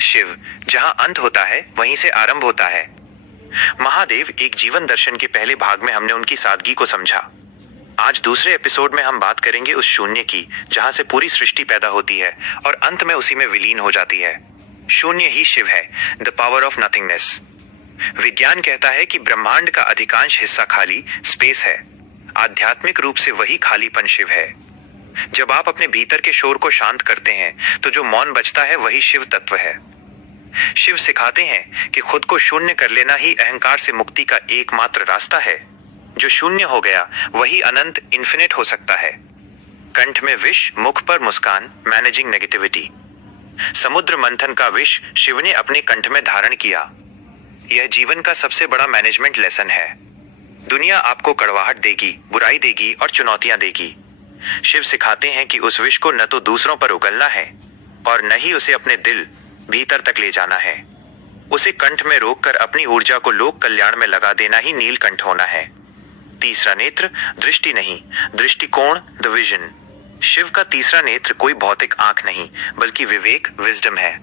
शिव, जहां अंत होता है वहीं से आरंभ होता है। महादेव एक जीवन दर्शन के पहले भाग में हमने उनकी सादगी को समझा। आज दूसरे एपिसोड में हम बात करेंगे उस शून्य की जहां से पूरी सृष्टि पैदा होती है और अंत में उसी में विलीन हो जाती है। शून्य ही शिव है, द पावर ऑफ नथिंगनेस। विज्ञान कहता है कि ब्रह्मांड का अधिकांश हिस्सा खाली स्पेस है। आध्यात्मिक रूप से वही खालीपन शिव है। जब आप अपने भीतर के शोर को शांत करते हैं तो जो मौन बचता है वही शिव तत्व है। शिव सिखाते हैं कि खुद को शून्य कर लेना ही अहंकार से मुक्ति का एकमात्र रास्ता है। जो शून्य हो गया वही अनंत इन्फिनिट हो सकता है। कंठ में विष, मुख पर मुस्कान, मैनेजिंग नेगेटिविटी। समुद्र मंथन का विष शिव ने अपने कंठ में धारण किया। यह जीवन का सबसे बड़ा मैनेजमेंट लेसन है। दुनिया आपको कड़वाहट देगी, बुराई देगी और चुनौतियां देगी। शिव सिखाते हैं कि उस विष को न तो दूसरों पर उगलना है और न ही उसे अपने दिल भीतर तक ले जाना है। उसे कंठ में रोककर अपनी ऊर्जा को लोक कल्याण में लगा देना ही नीलकंठ होना है। तीसरा नेत्र दृष्टि नहीं, दृष्टिकोण, द विजन। शिव का तीसरा नेत्र कोई भौतिक आंख नहीं बल्कि विवेक, विजडम है।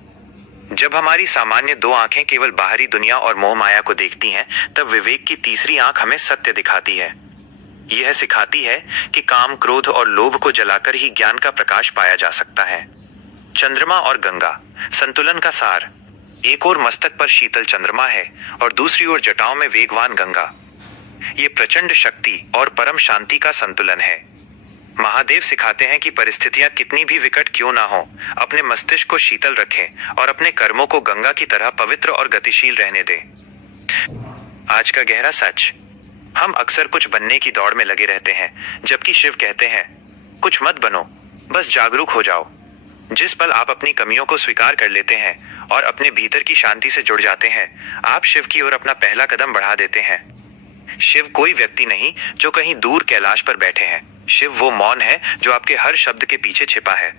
जब हमारी सामान्य दो आंखें केवल बाहरी दुनिया और मोह माया को देखती हैं, तब विवेक की तीसरी आंख हमें सत्य दिखाती है। यह सिखाती है कि काम, क्रोध और लोभ को जलाकर ही ज्ञान का प्रकाश पाया जा सकता है। चंद्रमा और गंगा, संतुलन का सार। एक ओर मस्तक पर शीतल चंद्रमा है और दूसरी ओर जटाओं में वेगवान गंगा। ये प्रचंड शक्ति और परम शांति का संतुलन है। महादेव सिखाते हैं कि परिस्थितियां कितनी भी विकट क्यों ना हो, अपने मस्तिष्क को शीतल रखें और अपने कर्मों को गंगा की तरह पवित्र और गतिशील रहने दें। आज का गहरा सच, हम अक्सर कुछ बनने की दौड़ में लगे रहते हैं, जबकि शिव कहते हैं कुछ मत बनो, बस जागरूक हो जाओ। जिस पल आप अपनी कमियों को स्वीकार कर लेते हैं और अपने भीतर की शांति से जुड़ जाते हैं, आप शिव की ओर अपना पहला कदम बढ़ा देते हैं। शिव कोई व्यक्ति नहीं जो कहीं दूर कैलाश पर बैठे हैं। शिव वो मौन है जो आपके हर शब्द के पीछे छिपा है।